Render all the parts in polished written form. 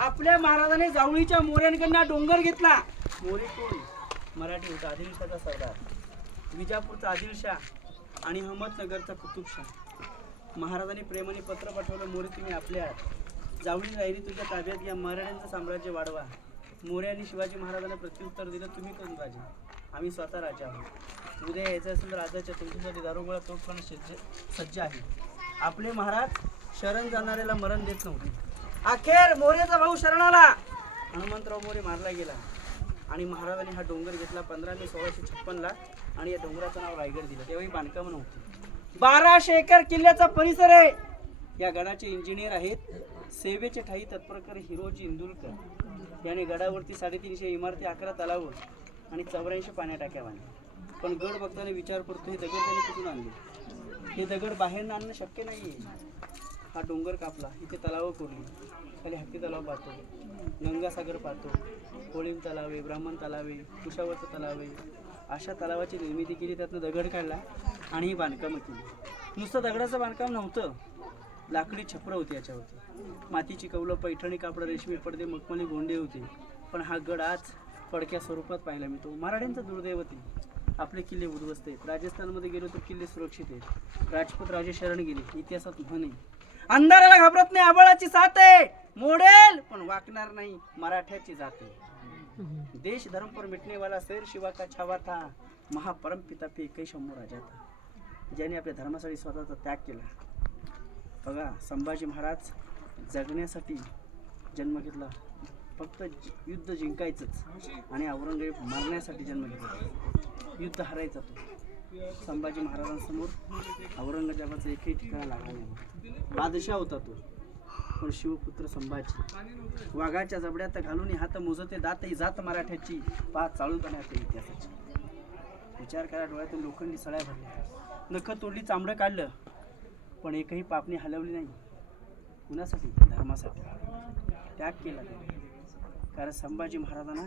आपल्या महाराजाने जावळीच्या मोऱ्यांकडनं डोंगर घेतला. मोरे कोण? मराठी होता, आदिलशाचा सरदार, विजापूरचा आदिलशाह आणि अहमदनगरचा कुतुबशाह. महाराजांनी प्रेमाने पत्र पाठवलं, मोरे तुम्ही आपल्या जावळी राहिली तुझ्या ताब्यात घ्या, मराठ्यांचं साम्राज्य वाढवा. मोऱ्यांनी शिवाजी महाराजांना प्रत्युत्तर दिलं, तुम्ही कोण राजा? आम्ही स्वतः राजा आहोत. उद्या यायचं असेल तर राजाच्या तुमच्यासाठी दारुगोळा तोफखाना सज्ज आहे. आपले महाराज शरण जाणाऱ्याला मरण देत नव्हते. अखेर मोरेचा भाऊ शरणाला, हनुमंतराव मोरे मारला गेला आणि महाराजांनी हा डोंगर घेतला 15 मे 1656 आणि या डोंगराचं नाव रायगड दिलं. तेव्हाही बांधकाम नव्हती. 1200 एकर किल्ल्याचा परिसर आहे. या गडाचे इंजिनियर आहेत सेवेचे ठाई तत्परकर हिरोजी इंदुलकर. याने गडावरती 350 इमारती, 11 तलाव आणि 84 पाण्या टाक्या बांधल्या. पण गड बघताना विचार करतो, हे दगड त्याने कुठून आणले? हे दगड बाहेर आणणं शक्य नाहीये. हा डोंगर कापला, इथे तलाव कोरली, खाली हत्ती तलाव पाहतो, गंगासागर पाहतो, होळीम तलाव आहे, ब्राह्मण तलाव आहे, कुशावरचं तलाव आहे. अशा तलावाची निर्मिती केली, त्यातनं दगड काढला आणि ही बांधकामं केली. नुसतं दगडाचं बांधकाम नव्हतं, लाकडी छपरं होती याच्यावरती, मातीची कौलं, पैठणी कापड, रेशमी पडदे, मखमली गोंडे होते. पण हा गड आज पडक्या स्वरूपात पाहायला मिळतो. मराठ्यांचं दुर्दैवती, आपले किल्ले उद्ध्वस्त आहेत. राजस्थानमध्ये गेलो तर किल्ले सुरक्षित आहेत. राजपूत राजे शरण गेले, इतिहासात म्हणे. अंधाराला घाबरत नाही, आबळाची साथ आहे, मोडेल पण वाकणार नाही, मराठ्याची जाते. देश धर्म पर मिटने वाला शेर शिवा का छावा था, महापरम पिता पे एकही शंभू राजा था. ज्याने आपल्या धर्मासाठी स्वतःचा त्याग केला. बघा, संभाजी महाराज जगण्यासाठी जन्म घेतला, फक्त युद्ध जिंकायचंच, आणि औरंगजेब मारण्यासाठी जन्म घेतला, युद्ध हरायचा तो. संभाजी महाराजांसमोर औरंगजेबाचं एकही ठिकाण लागला नाही. बादशाह होता तो, पण शिवपुत्र संभाजी वाघाच्या जबड्यात घालून हात मोजते दात ही जात मराठ्याची, पाच चालू करण्यात इतिहासाची. विचार करा, डोळ्यातून लोखंडी सळ्या भरल्या, नख तोडली, चामडं काढलं, पण एकही पापणी हलवली नाही. कुणासाठी? धर्मासाठी त्याग केला. कारण संभाजी महाराजांना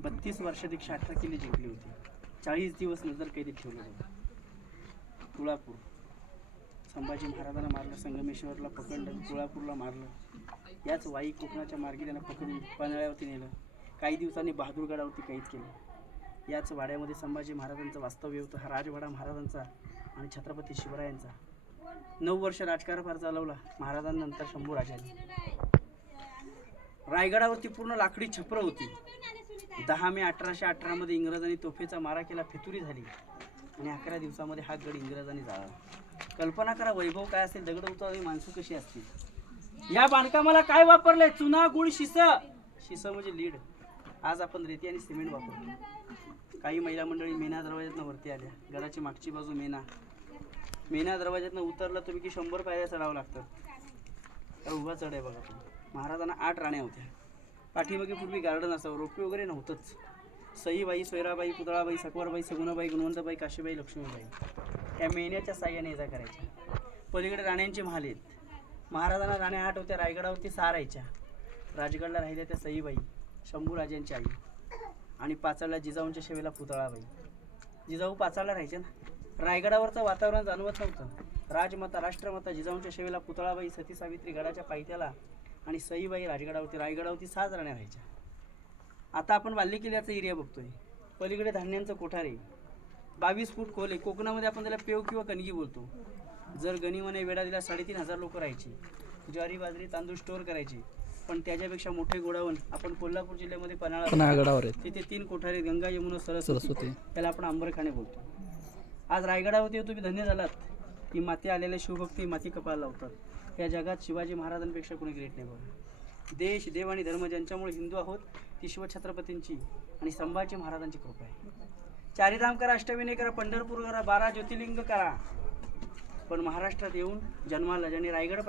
32 वर्षापेक्षा 18 किल्ले जिंकले होते. 40 दिवस नजर कैदेत ठेवलं होतं. तुळापूर, संभाजी महाराजांना मारलं, संगमेश्वरला पकडलं, तुळापूरला मारलं. याच वाई कोकणाच्या मार्गी त्यांना पकडून पन्हाळ्यावरती नेलं. काही दिवसांनी बहादूरगडावरती कैद केलं. याच वाड्यामध्ये संभाजी महाराजांचं वास्तव्य होतं. हा राजवाडा महाराजांचा आणि छत्रपती शिवरायांचा. 9 वर्ष राजकारभार चालवला महाराजांनंतर शंभू राजांनी. रायगडावरती पूर्ण लाकडी छपरं होती. 10 मे 1818 मध्ये इंग्रजांनी तोफेचा मारा केला, फितुरी झाली आणि 11 दिवसामध्ये हा गड इंग्रजांनी जाळला. कल्पना करा, वैभव काय असेल, दगड उतरवली, माणसं कशी असतील. या बांधकामाला काय वापरलंय? चुना, गुळ, शिस. शिस म्हणजे लीड. आज आपण रेती आणि सिमेंट वापरतो. काही महिला मंडळी मेना दरवाज्यातनं वरती आल्या. गडाची मागची बाजू मेना दरवाज्यातनं उतरला तुम्ही की 100 पायऱ्या चढावं लागतं. तर उभा चढ आहे बघा तुम्ही. महाराजांना 8 राण्या होत्या. पाठीमागे पूर्वी गार्डन असावं, रोपवे वगैरे नव्हतंच. सईबाई, सोयराबाई, पुतळाबाई, सकवारबाई, सगुणाबाई, गुणवंतबाई, काशीबाई, लक्ष्मीबाई या मेण्याच्या साह्याने इजा करायच्या. पलीकडे राण्यांचे महाल आहेत. महाराजांना राण्या 8 होत्या. रायगडावरती 6 राहायच्या. राजगडला राहिल्या त्या सईबाई, शंभू राजांची आई, आणि पाचाळला जिजाऊंच्या शेवेला पुतळाबाई. जिजाऊ पाचाळला राहायच्या ना. रायगडावरचं वातावरण जाणवत नव्हतं. राजमाता, राष्ट्रमाता जिजाऊंच्या शेवेला पुतळाबाई, सती सावित्री गडाच्या पायथ्याला, आणि सईबाई राजगडावरती. रायगडावरती 6 राण्या राहायच्या. आता आपण बाल्य किल्ल्याचा एरिया बघतोय. पलीकडे धान्यांचं कोठार आहे, 22 फूट खोल आहे. कोकणामध्ये आपण त्याला पेव किंवा कणगी बोलतो. जर गनिमाने वेढा दिला 3500 लोक राहायची. ज्वारी, बाजरी, तांदूळ स्टोअर करायचे. पण त्याच्यापेक्षा मोठे गोडाऊन आपण कोल्हापूर जिल्ह्यामध्ये पन्हाळागडावर आहे. तिथे 3 कोठारे, गंगा, यमुना, सरस्वती. त्याला आपण अंबरखाने बोलतो. आज रायगडावरती तुम्ही धन्य झालात की माती आलेल्या शिवभक्ती माती कपाळाला लावतात. या जगात शिवाजी महाराजांपेक्षा कोणी ग्रेट नाही बघा. देश, देव आणि धर्म ज्यांच्यामुळे हिंदू आहोत ती शिवछत्रपतींची आणि संभाजी महाराजांची कृपा आहे. चारिधाम करा, अष्टविनायक करा, पंढरपूर करा, 12 ज्योतिर्लिंग करा, पण महाराष्ट्रात येऊन जन्माला ज्यांनी रायगड